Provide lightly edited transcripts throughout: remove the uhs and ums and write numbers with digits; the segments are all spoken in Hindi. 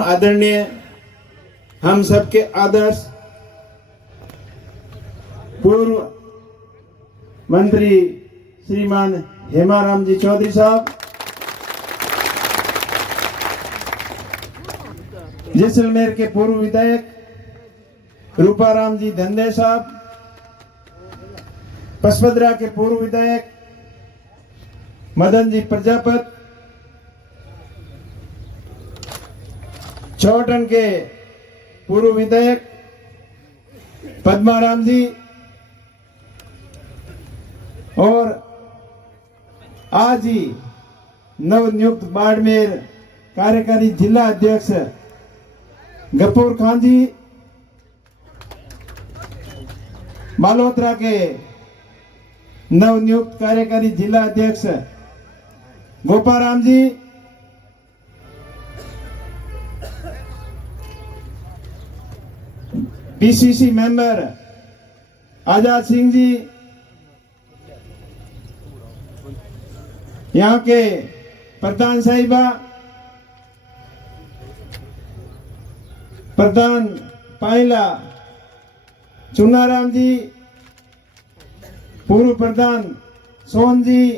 आदरणीय हम सबके आदर्श पूर्व मंत्री श्रीमान हेमाराम जी चौधरी साहब, जैसलमेर के पूर्व विधायक रूपाराम जी धंधे साहब, पसपदरा के पूर्व विधायक मदन जी प्रजापत, चौटन के पूर्व विधायक पद्माराम जी और आज ही नवनियुक्त बाड़मेर कार्यकारी जिला अध्यक्ष गफूर खान जी, मालोत्रा के नवनियुक्त कार्यकारी जिला अध्यक्ष गोपाराम जी, पीसीसी मेंबर आजाद सिंह जी, यहाँ के प्रधान साहिबा, प्रधान पाइला चुनाराम जी, पूर्व प्रधान सोहन जी,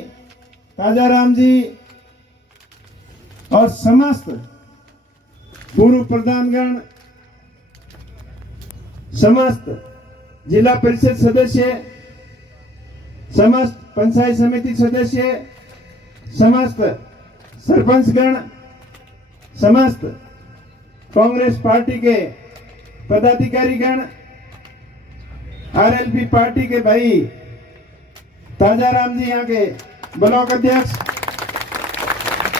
ताजाराम जी और समस्त पूर्व प्रधानगण, समस्त जिला परिषद सदस्य, समस्त पंचायत समिति सदस्य, समस्त सरपंचगण, समस्त कांग्रेस पार्टी के पदाधिकारीगण, आरएलपी पार्टी के भाई ताजाराम जी, यहाँ के ब्लॉक अध्यक्ष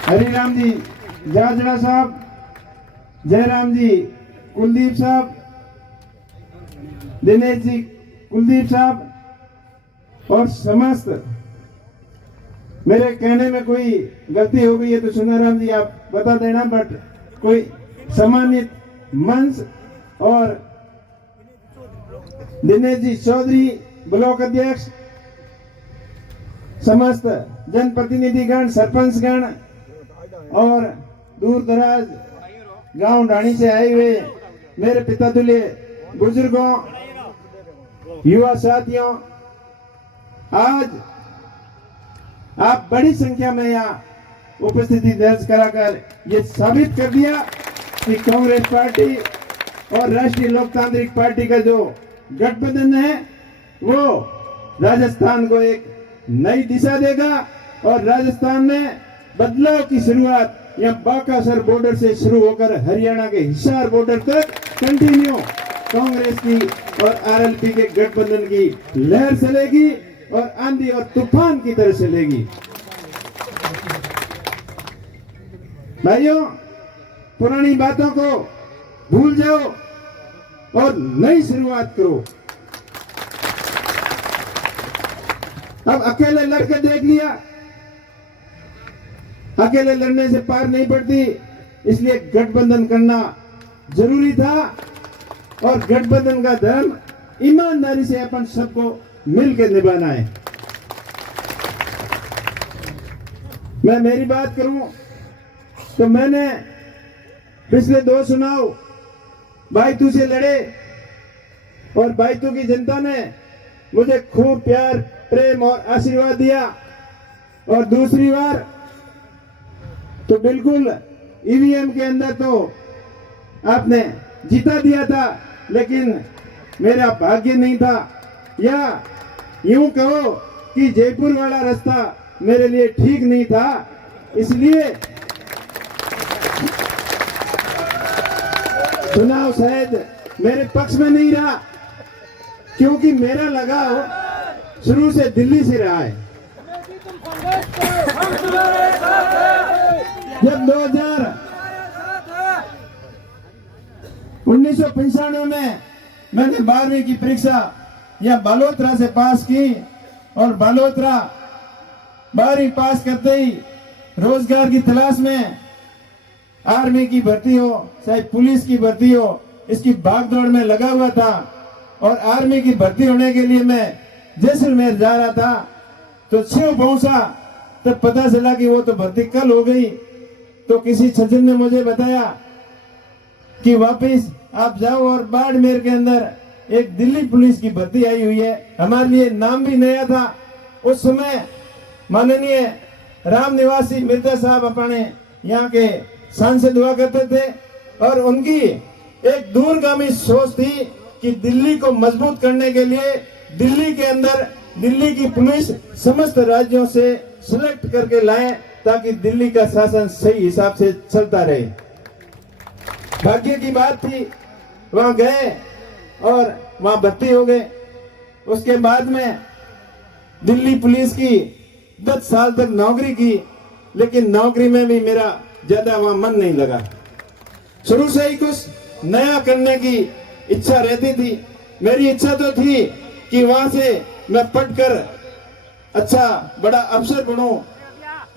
हरिराम जी जाजड़ा साहब, जयराम जी कुलदीप साहब, दिनेश जी कुलदीप साहब और समस्त, मेरे कहने में कोई गलती हो गई है तो सुनाराम जी आप बता देना, बट कोई सम्मानित मंच और दिनेश जी चौधरी ब्लॉक अध्यक्ष, समस्त जनप्रतिनिधिगण, सरपंचगण और दूर दराज गांव ढाणी से आए हुए मेरे पिता तुल्य बुजुर्गों, युवा साथियों, आज आप बड़ी संख्या में यहाँ उपस्थिति दर्ज कराकर ये साबित कर दिया कि कांग्रेस पार्टी और राष्ट्रीय लोकतांत्रिक पार्टी का जो गठबंधन है वो राजस्थान को एक नई दिशा देगा और राजस्थान में बदलाव की शुरुआत यहाँ बाकासर बॉर्डर से शुरू होकर हरियाणा के हिसार बॉर्डर तक कंटिन्यू कांग्रेस की और आरएलपी के गठबंधन की लहर चलेगी और आंधी और तूफान की तरह चलेगी। भाइयों, पुरानी बातों को भूल जाओ और नई शुरुआत करो। अब अकेले लड़के देख लिया, अकेले लड़ने से पार नहीं पड़ती, इसलिए गठबंधन करना जरूरी था और गठबंधन का धर्म ईमानदारी से अपन सबको मिलकर निभाना है। मैं मेरी बात करूं तो मैंने पिछले 2 चुनाव बायतू से लड़े और बायतू की जनता ने मुझे खूब प्यार, प्रेम और आशीर्वाद दिया और दूसरी बार तो बिल्कुल ईवीएम के अंदर तो आपने जीता दिया था, लेकिन मेरा भाग्य नहीं था, या यूं कहो कि जयपुर वाला रास्ता मेरे लिए ठीक नहीं था, इसलिए चुनाव शायद मेरे पक्ष में नहीं रहा, क्योंकि मेरा लगाव शुरू से दिल्ली से रहा है। जब 1995 में मैंने 12वीं की परीक्षा या बालोतरा से पास की और बालोतरा 12वीं पास करते ही रोजगार की तलाश में आर्मी की भर्ती हो चाहे पुलिस की भर्ती हो, इसकी भागदौड़ में लगा हुआ था और आर्मी की भर्ती होने के लिए मैं जैसलमेर जा रहा था तो शिव पहुंचा, तब पता चला कि वो तो भर्ती कल हो गई। तो किसी सज्जन ने मुझे बताया कि वापिस आप जाओ और बाड़मेर के अंदर एक दिल्ली पुलिस की भर्ती आई हुई है। हमारे लिए नाम भी नया था। उस समय माननीय राम निवासी मिर्जा साहब अपने यहाँ के सांसद हुआ करते थे और उनकी एक दूरगामी सोच थी कि दिल्ली को मजबूत करने के लिए दिल्ली के अंदर दिल्ली की पुलिस समस्त राज्यों से सिलेक्ट करके लाए ताकि दिल्ली का शासन सही हिसाब से चलता रहे। भाग्य की बात थी, वहां गए और वहां भर्ती हो गए। उसके बाद में दिल्ली पुलिस की 10 साल तक नौकरी की, लेकिन नौकरी में भी मेरा ज्यादा वहां मन नहीं लगा। शुरू से ही कुछ नया करने की इच्छा रहती थी। मेरी इच्छा तो थी कि वहां से मैं पढ़कर अच्छा बड़ा अफसर बनूं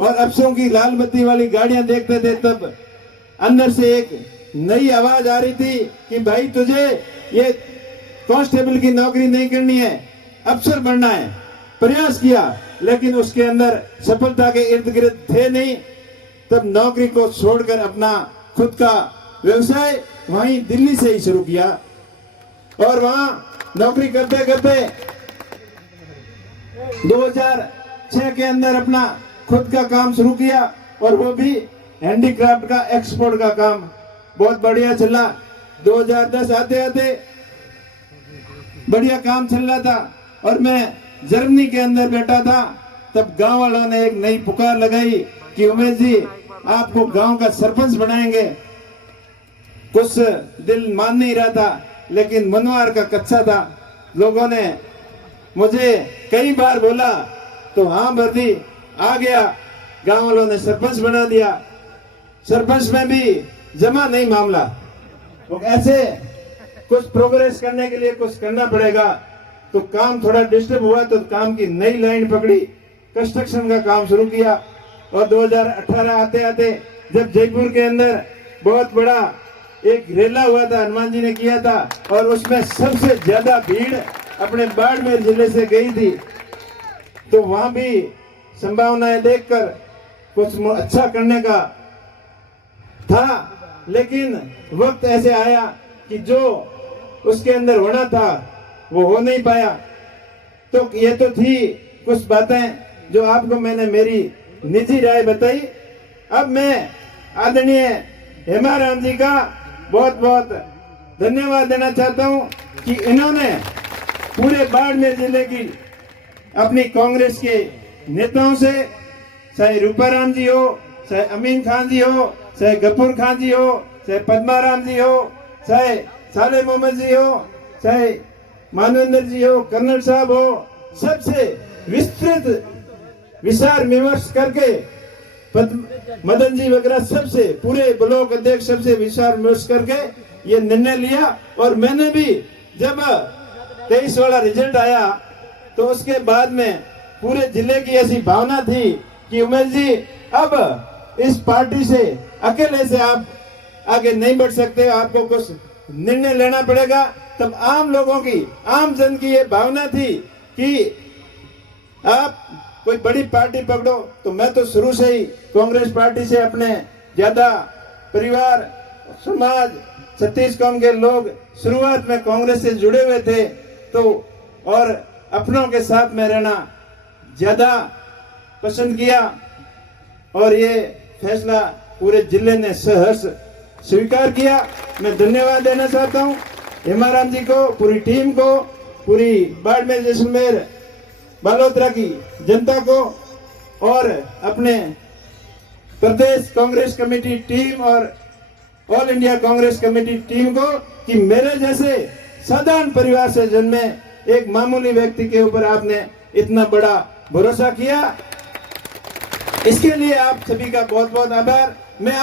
और अफसरों की लाल बत्ती वाली गाड़ियां देखते थे तब अंदर से एक नई आवाज आ रही थी कि भाई तुझे ये कांस्टेबल की नौकरी नहीं करनी है, अफसर बनना है। प्रयास किया लेकिन उसके अंदर सफलता के इर्द गिर्द थे नहीं। तब नौकरी को छोड़कर अपना खुद का व्यवसाय वहीं दिल्ली से ही शुरू किया और वहां नौकरी करते करते 2006 के अंदर अपना खुद का काम शुरू किया और वो भी हैंडीक्राफ्ट का एक्सपोर्ट का काम बहुत बढ़िया चला। 2010 आते आते बढ़िया काम चल रहा था और मैं जर्मनी के अंदर बैठा था। तब गांव वालों ने एक नई पुकार लगाई कि उमेश जी आपको गांव का सरपंच बनाएंगे। कुछ दिल मान नहीं रहा था लेकिन मनवार का कच्चा था। लोगों ने मुझे कई बार बोला तो हाँ भर्ती आ गया। गांव वालों ने सरपंच बना दिया। सरपंच में भी जमा नहीं मामला। तो ऐसे कुछ प्रोग्रेस करने के लिए कुछ करना पड़ेगा। तो काम थोड़ा डिस्टर्ब हुआ तो काम की नई लाइन पकड़ी, कंस्ट्रक्शन का काम शुरू किया और 2018 आते आते जब जयपुर के अंदर बहुत बड़ा एक रेला हुआ था, हनुमान जी ने किया था और उसमें सबसे ज्यादा भीड़ अपने बाड़मेर जिले से गई थी। तो वहां भी संभावनाएं देखकर कुछ अच्छा करने का था, लेकिन वक्त ऐसे आया कि जो उसके अंदर होना था वो हो नहीं पाया। तो ये तो थी कुछ बातें जो आपको मैंने मेरी निजी राय बताई। अब मैं आदरणीय हेमाराम जी का बहुत बहुत धन्यवाद देना चाहता हूं कि इन्होंने पूरे बाड़मेर जिले की अपनी कांग्रेस के नेताओं से, चाहे रूपाराम जी हो, चाहे अमीन खान जी हो, चाहे गफूर खान जी हो, चाहे पद्माराम जी हो, चाहे साले मोहम्मद जी हो, चाहे मानवेंद्र जी हो, कर्नल साहब हो, सबसे विस्तृत विचार विमर्श करके मदन जी वगैरह सबसे पूरे ब्लॉक अध्यक्ष सबसे विचार विमर्श करके ये निर्णय लिया। और मैंने भी जब 23 वाला रिजल्ट आया तो उसके बाद में पूरे जिले की ऐसी भावना थी कि उमेश जी अब इस पार्टी से अकेले से आप आगे नहीं बढ़ सकते, आपको कुछ निर्णय लेना पड़ेगा। तब आम लोगों की, आम जन की ये भावना थी कि आप कोई बड़ी पार्टी पकड़ो। तो मैं तो शुरू से ही कांग्रेस पार्टी से अपने ज्यादा परिवार, समाज, छत्तीस कौम के लोग शुरुआत में कांग्रेस से जुड़े हुए थे तो और अपनों के साथ में रहना ज्यादा पसंद किया और ये फैसला पूरे जिले ने सहर्ष स्वीकार किया। मैं धन्यवाद देना चाहता हूँ हेमाराम जी को, पूरी टीम को, पूरी बाड़मेर जैसलमेर बालोतरा की जनता को और अपने प्रदेश कांग्रेस कमेटी टीम और all India Congress committee team को कि मेरे जैसे साधारण परिवार से जन्मे एक मामूली व्यक्ति के ऊपर आपने इतना बड़ा भरोसा किया। इसके लिए आप सभी का बहुत बहुत आभार। मैं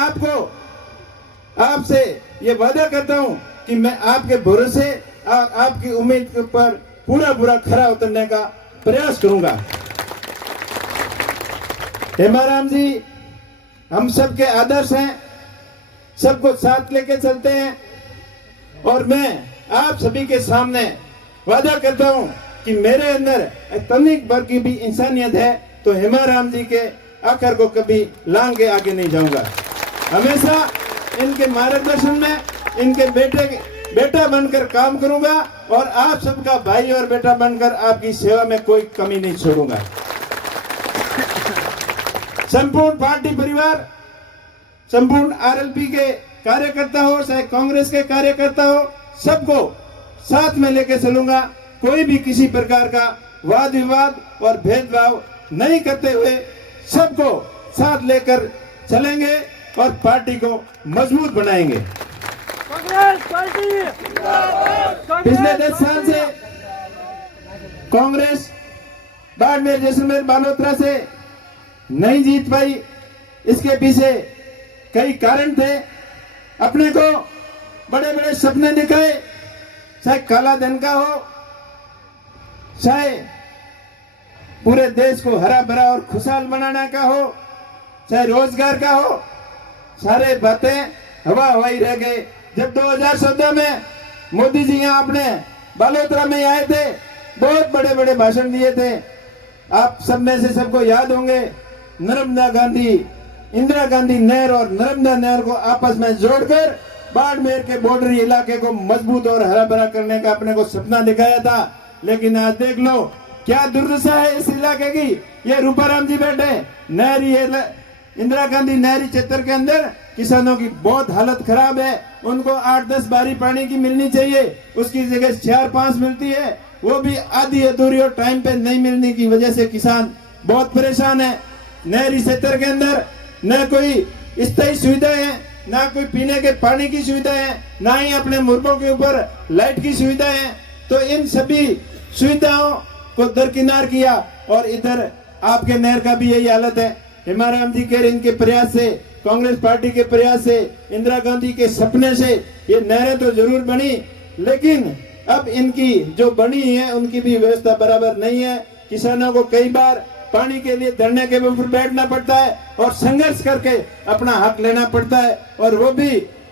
आपसे ये वादा करता हूं कि मैं आपके भरोसे आपकी उम्मीद के ऊपर पूरा खरा उतरने का प्रयास करूंगा। हेमाराम जी हम सबके आदर्श हैं, सबको साथ लेके चलते हैं और मैं आप सभी के सामने वादा करता हूं कि मेरे अंदर तनिक भर की भी इंसानियत है तो हेमाराम जी के आखिर को कभी लांग के आगे नहीं जाऊंगा। हमेशा इनके मार्गदर्शन में इनके बेटा बनकर काम करूंगा और आप सबका भाई और बेटा बनकर आपकी सेवा में कोई कमी नहीं छोड़ूंगा। संपूर्ण पार्टी परिवार, संपूर्ण आरएलपी के कार्यकर्ता हो चाहे कांग्रेस के कार्यकर्ता हो, सबको साथ में लेके चलूंगा। कोई भी किसी प्रकार का वाद विवाद और भेदभाव नहीं करते हुए सबको साथ लेकर चलेंगे और पार्टी को मजबूत बनाएंगे। पिछले 10 साल से कांग्रेस बाड़मेर, जैसलमेर, बालोतरा से नहीं जीत पाई। इसके पीछे कई कारण थे। अपने को बड़े बड़े सपने दिखाए, चाहे काला धन का हो, चाहे पूरे देश को हरा भरा और खुशहाल बनाने का हो, चाहे रोजगार का हो, सारे बातें हवा हवाई रह गए। जब 2014 में मोदी जी यहाँ अपने बालोतरा में आए थे, बहुत बड़े बड़े भाषण दिए थे। आप सब में से सबको याद होंगे, नर्मदा गांधी, इंदिरा गांधी नहर और नर्मदा नहर को आपस में जोड़कर बाड़मेर के बॉर्डरी इलाके को मजबूत और हरा भरा करने का अपने को सपना दिखाया था। लेकिन आज देख लो क्या दुर्दशा है इस इलाके की। ये रूपाराम जी बैठे नहरी इंदिरा गांधी नहरी क्षेत्र के अंदर किसानों की बहुत हालत खराब है। उनको 8-10 बारी पानी की मिलनी चाहिए, उसकी जगह 4-5 मिलती है, वो भी आधी अधूरी और टाइम पे नहीं मिलने की वजह से किसान बहुत परेशान है। नहरी क्षेत्र के अंदर न कोई स्थायी सुविधा है, ना कोई पीने के पानी की सुविधा है, ना ही अपने मुर्गों के ऊपर लाइट की सुविधा है। तो इन सभी सुविधाओं को दरकिनार किया और इधर आपके नहर का भी यही हालत है। हेमाराम जी के इनके प्रयास से, कांग्रेस पार्टी के प्रयास से, इंदिरा गांधी के सपने से ये नहरें तो जरूर बनी, लेकिन अब इनकी जो बनी है उनकी भी व्यवस्था बराबर नहीं है। किसानों को कई बार पानी के लिए धरने के ऊपर बैठना पड़ता है और संघर्ष करके अपना हक लेना पड़ता है, और वो भी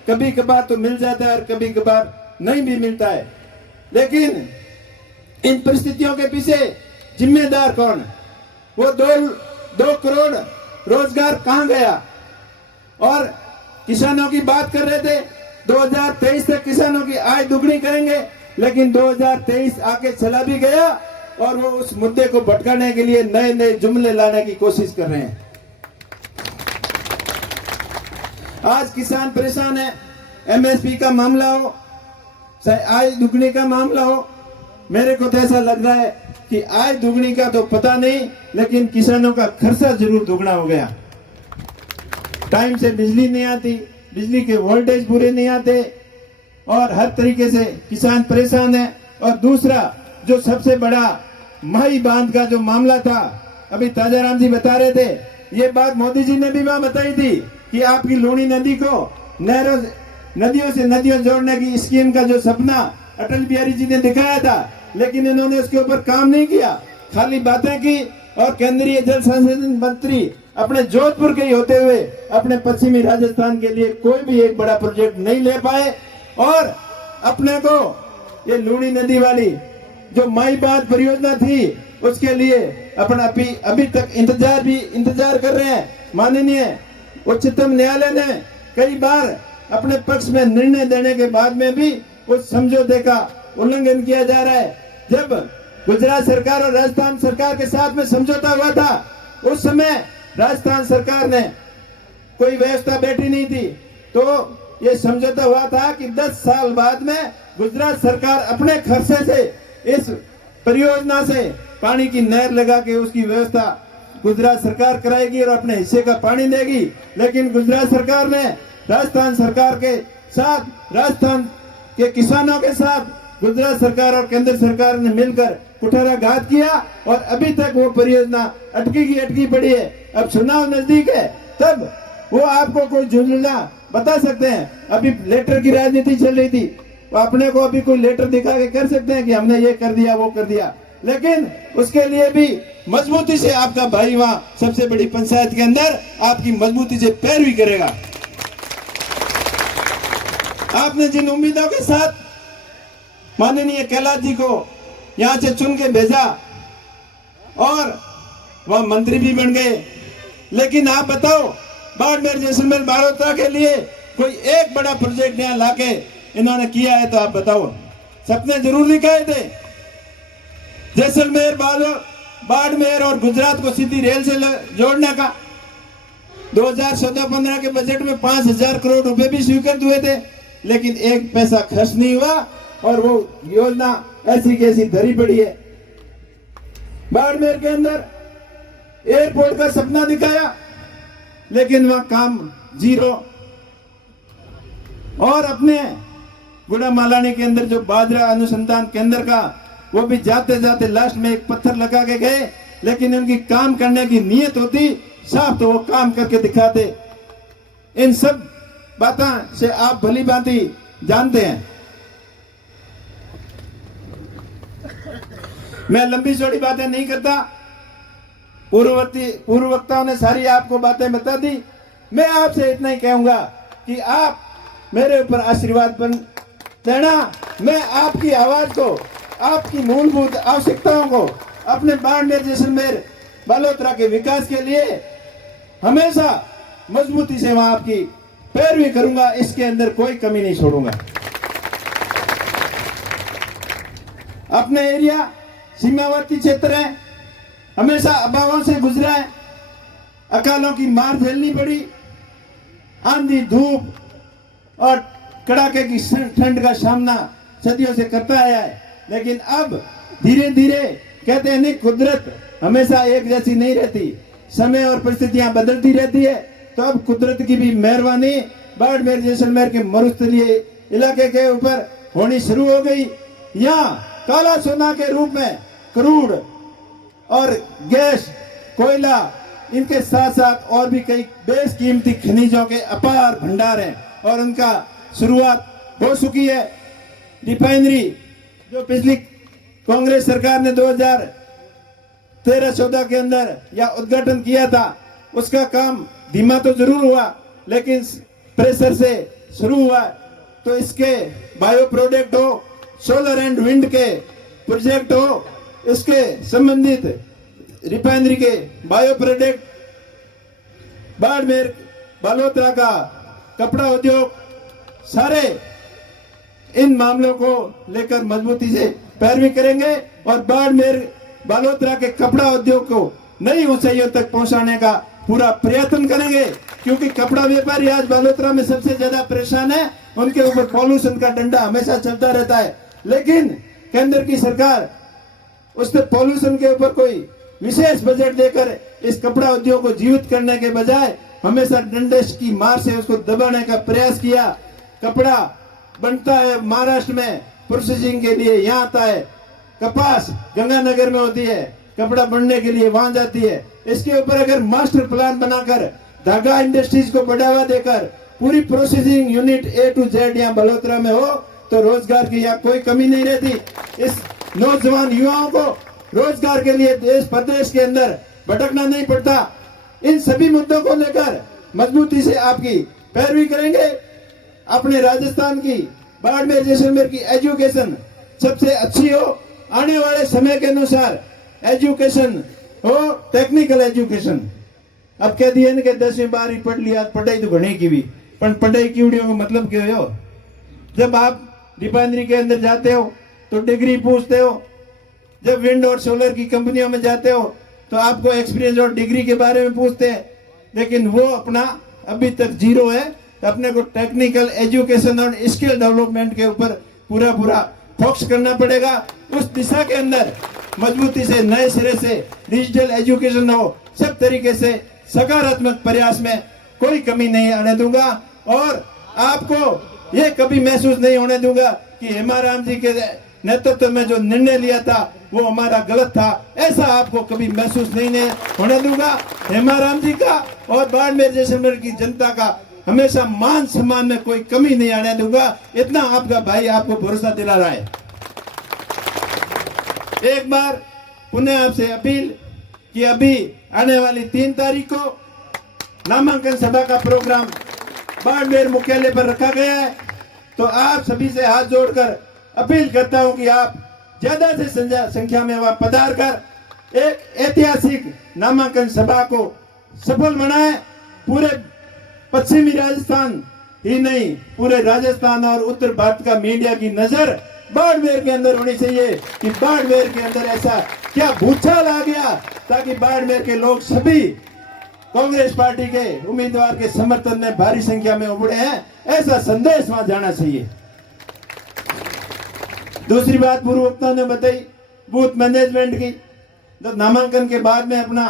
कभी कभार तो मिल जाता है और कभी कभार नहीं भी मिलता है। लेकिन इन परिस्थितियों के पीछे जिम्मेदार कौन? वो 2 करोड़ रोजगार कहां गया? और किसानों की बात कर रहे थे 2023 तक किसानों की आय दुगनी करेंगे, लेकिन 2023 आके चला भी गया और वो उस मुद्दे को भटकाने के लिए नए नए जुमले लाने की कोशिश कर रहे हैं। आज किसान परेशान है। एमएसपी का मामला हो चाहे आय दुगनी का मामला हो, मेरे को तो ऐसा लग रहा है कि आय दुगनी का तो पता नहीं, लेकिन किसानों का खर्चा जरूर दुगना हो गया। टाइम से बिजली नहीं आती, बिजली के वोल्टेज पूरे नहीं आते और हर तरीके से किसान परेशान है। और दूसरा जो सबसे बड़ा माही बांध का जो मामला था, अभी ताजाराम जी बता रहे थे, ये बात मोदी जी ने भी वहां बताई थी कि आपकी लूणी नदी को नदियों से नदियों जोड़ने की स्कीम का जो सपना अटल बिहारी जी ने दिखाया था, लेकिन इन्होंने उसके ऊपर काम नहीं किया, खाली बातें की। और केंद्रीय जल संसाधन मंत्री अपने जोधपुर के ही होते हुए अपने पश्चिमी राजस्थान के लिए कोई भी एक बड़ा प्रोजेक्ट नहीं ले पाए। और अपने को ये लूणी नदी वाली जो माई बांध परियोजना थी उसके लिए अपना अभी तक इंतजार कर रहे हैं। माननीय उच्चतम न्यायालय ने कई बार अपने पक्ष में निर्णय देने के बाद में भी उस समझौते का उल्लंघन किया जा रहा है। जब गुजरात सरकार और राजस्थान सरकार के साथ में समझौता हुआ था, उस समय राजस्थान सरकार ने कोई व्यवस्था बैठी नहीं थी, तो ये समझौता हुआ था कि 10 साल बाद में गुजरात सरकार अपने खर्चे से इस परियोजना से पानी की नहर लगा के उसकी व्यवस्था गुजरात सरकार कराएगी और अपने हिस्से का पानी देगी। लेकिन गुजरात सरकार ने राजस्थान सरकार के साथ, राजस्थान के किसानों के साथ गुजरात सरकार और केंद्र सरकार ने मिलकर कुठाराघात किया और अभी तक वो परियोजना अटकी पड़ी है। अब चुनाव नजदीक है, तब वो आपको कोई जुमला बता सकते हैं। अभी लेटर की राजनीति चल रही थी, वो अपने को अभी कोई लेटर दिखा के कर सकते हैं कि हमने ये कर दिया वो कर दिया, लेकिन उसके लिए भी मजबूती से आपका भाई वहां सबसे बड़ी पंचायत के अंदर आपकी मजबूती से पैरवी करेगा। आपने जिन उम्मीदों के साथ माननीय कैलाश जी को यहां से चुन के भेजा और वह मंत्री भी बन गए, लेकिन आप बताओ बाड़मेर, जैसलमेर, बालोतरा के लिए कोई एक बड़ा प्रोजेक्ट यहाँ लाके इन्होंने किया है तो आप बताओ। सपने जरूर दिखाए थे, जैसलमेर, बाड़मेर और गुजरात को सीधी रेल से जोड़ने का। 2014-15 के बजट में 5,000 करोड़ रुपए भी स्वीकृत हुए थे, लेकिन एक पैसा खर्च नहीं हुआ और वो योजना ऐसी कैसी धरी पड़ी है। बाड़मेर के अंदर एयरपोर्ट का सपना दिखाया, लेकिन वहां काम जीरो। और अपने गुड़ामालानी के अंदर जो बाजरा अनुसंधान केंद्र का, वो भी जाते जाते लास्ट में एक पत्थर लगा के गए, लेकिन उनकी काम करने की नीयत होती साफ तो वो काम करके दिखाते। इन सब बातों से आप भली भांति जानते हैं। मैं लंबी चौड़ी बातें नहीं करता, पूर्व वक्ताओं ने सारी आपको बातें बता दी। मैं आपसे इतना ही कहूंगा कि आप मेरे ऊपर आशीर्वाद देना। मैं आपकी आवाज को, आपकी मूलभूत आवश्यकताओं को अपने बाड़मेर, जैसलमेर, बालोतरा के विकास के लिए हमेशा मजबूती से वहां आपकी पैरवी करूंगा। इसके अंदर कोई कमी नहीं छोड़ूंगा। अपने एरिया सीमावर्ती क्षेत्र है, हमेशा अभावों से गुजरा है, अकालों की मार झेलनी पड़ी, आंधी धूप और कड़ाके की ठंड का सामना सदियों से करता आया है। लेकिन अब धीरे धीरे कहते हैं नहीं, कुदरत हमेशा एक जैसी नहीं रहती, समय और परिस्थितियां बदलती रहती है। तो अब कुदरत की भी मेहरबानी बाड़मेर, जैसलमेर के मरुस्थलीय इलाके के ऊपर होनी शुरू हो गई। यहाँ काला सोना के रूप में क्रूड और गैस, कोयला, इनके साथ साथ और भी कई बेशकीमती खनिजों के अपार भंडार हैं और उनका शुरुआत हो चुकी है। रिफाइनरी जो पिछली कांग्रेस सरकार ने 2013-14 के अंदर या उद्घाटन किया था, उसका काम धीमा तो जरूर हुआ, लेकिन प्रेशर से शुरू हुआ। तो इसके बायो प्रोडक्ट हो, सोलर एंड विंड के प्रोजेक्ट हो, इसके संबंधित रिफाइनरी के बायो प्रोडक्ट, बाड़मेर, बालोतरा का कपड़ा उद्योग, सारे इन मामलों को लेकर मजबूती से पैरवी करेंगे और बाड़मेर, बालोतरा के कपड़ा उद्योग को नई ऊंचाइयों तक पहुंचाने का पूरा प्रयत्न करेंगे। क्योंकि कपड़ा व्यापारी आज बालोतरा में सबसे ज्यादा परेशान है, उनके ऊपर पॉल्यूशन का डंडा हमेशा चलता रहता है। लेकिन केंद्र की सरकार उसने पॉल्यूशन के ऊपर कोई विशेष बजट देकर इस कपड़ा उद्योग को जीवित करने के बजाय हमेशा डंडे की मार से उसको दबाने का प्रयास किया। कपड़ा बनता है महाराष्ट्र में प्रोसेसिंग के लिए, यहाँ आता है। कपास गंगानगर में होती है, कपड़ा बनने के लिए वहां जाती है। इसके ऊपर अगर मास्टर प्लान बनाकर धागा इंडस्ट्रीज को बढ़ावा देकर पूरी processing unit A to Z यहाँ बलोतरा में हो तो रोजगार की यहाँ कोई कमी नहीं रहती। इस नौजवान युवाओं को रोजगार के लिए देश प्रदेश के अंदर भटकना नहीं पड़ता। इन सभी मुद्दों को लेकर मजबूती से आपकी पैरवी करेंगे। अपने राजस्थान की, बाड़मेर, जैसलमेर की एजुकेशन सबसे अच्छी हो, आने वाले समय के अनुसार एजुकेशन हो, टेक्निकल एजुकेशन। अब कह दिए कि 10वीं 12वीं पढ़ लिया, पढ़ाई तो घने की भी, पर पढ़ाई की उड़ियों का मतलब क्या हो? जब आप रिफाइनरी के अंदर जाते हो तो डिग्री पूछते हो, जब विंड और सोलर की कंपनियों में जाते हो तो आपको एक्सपीरियंस और डिग्री के बारे में पूछते हैं। लेकिन वो अपना अभी तक जीरो है। अपने को टेक्निकल एजुकेशन और स्किल डेवलपमेंट के ऊपर पूरा फोकस करना पड़ेगा। उस दिशा के अंदर मजबूती से नए सिरे से डिजिटल एजुकेशन हो, सब तरीके से सकारात्मक प्रयास में कोई कमी नहीं आने दूंगा। और आपको ये कभी महसूस नहीं होने दूंगा कि हेमाराम जी के नेतृत्व में जो निर्णय लिया था वो हमारा गलत था, ऐसा आपको कभी महसूस नहीं होने दूंगा। हेमाराम जी का और बाड़मेर, जैसलमेर की जनता का हमेशा मान सम्मान में कोई कमी नहीं आने दूंगा। इतना आपका भाई आपको भरोसा दिला रहा है। एक बार पुनः आपसे अपील कि अभी आने वाली 3 तारीख को नामांकन सभा का प्रोग्राम बाड़मेर मुख्यालय पर रखा गया है। तो आप सभी से हाथ जोड़कर अपील करता हूं कि आप ज्यादा से संख्या में वहां पधार कर एक ऐतिहासिक नामांकन सभा को सफल बनाएं। पूरे पश्चिमी राजस्थान ही नहीं पूरे राजस्थान और उत्तर भारत का मीडिया की नजर बाड़मेर के अंदर होनी चाहिए कि बाड़मेर के अंदर ऐसा क्या भूचाल आ गया ताकि बाड़मेर के लोग सभी कांग्रेस पार्टी के उम्मीदवार के समर्थन में भारी संख्या में उमड़े हैं, ऐसा संदेश वहां जाना चाहिए। दूसरी बात पूर्व वक्ता ने बताई बूथ मैनेजमेंट की, तो नामांकन के बाद में अपना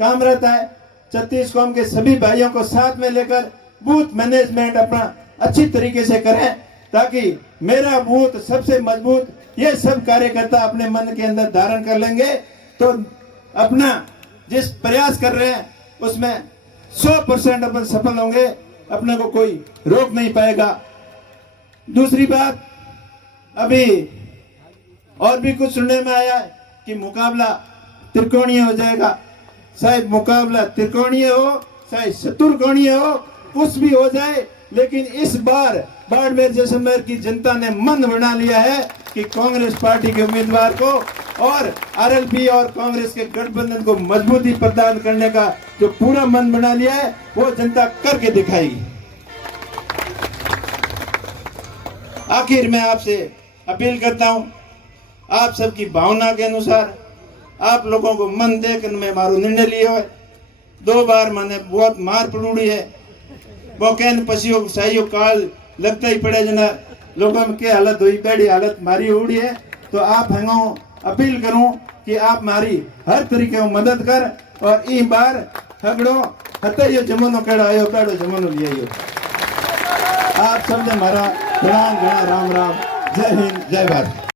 काम रहता है 36 कौम के सभी भाइयों को साथ में लेकर बूथ मैनेजमेंट अपना अच्छी तरीके से करें ताकि मेरा बूथ सबसे मजबूत, ये सब कार्यकर्ता अपने मन के अंदर धारण कर लेंगे तो अपना जिस प्रयास कर रहे हैं उसमें 100% अपन सफल होंगे, अपने को कोई रोक नहीं पाएगा। दूसरी बात, अभी और भी कुछ सुनने में आया है कि मुकाबला त्रिकोणीय हो जाएगा। शायद मुकाबला त्रिकोणीय हो, चाहे चतुर्कोणीय हो, कुछ भी हो जाए, लेकिन इस बार बाड़मेर जैसलमेर की जनता ने मन बना लिया है कि कांग्रेस पार्टी के उम्मीदवार को और आरएलपी और कांग्रेस के गठबंधन को मजबूती प्रदान करने का जो पूरा मन बना लिया है वो जनता करके दिखाएगी। आखिर मैं आपसे अपील करता हूं, आप सबकी भावना के अनुसार आप लोगों को मन देकर मैं मारो निर्णय लिया है। 2 बार मैंने बहुत मार पड़ूड़ी है, वो कहन पशियों साइयों काल लगता ही पड़े जना लोगों में के हालत हुई, बेड़ी हालत मारी उड़ी है। तो आप हंगो अपील करूं कि आप मारी हर तरीके में मदद कर और इस बार हगड़ो हते जमानो केड़ा आयो केड़ो जमानो लिया आयो। आप सबने हमारा प्रणाम, राम राम, जय हिंद, जय भारत।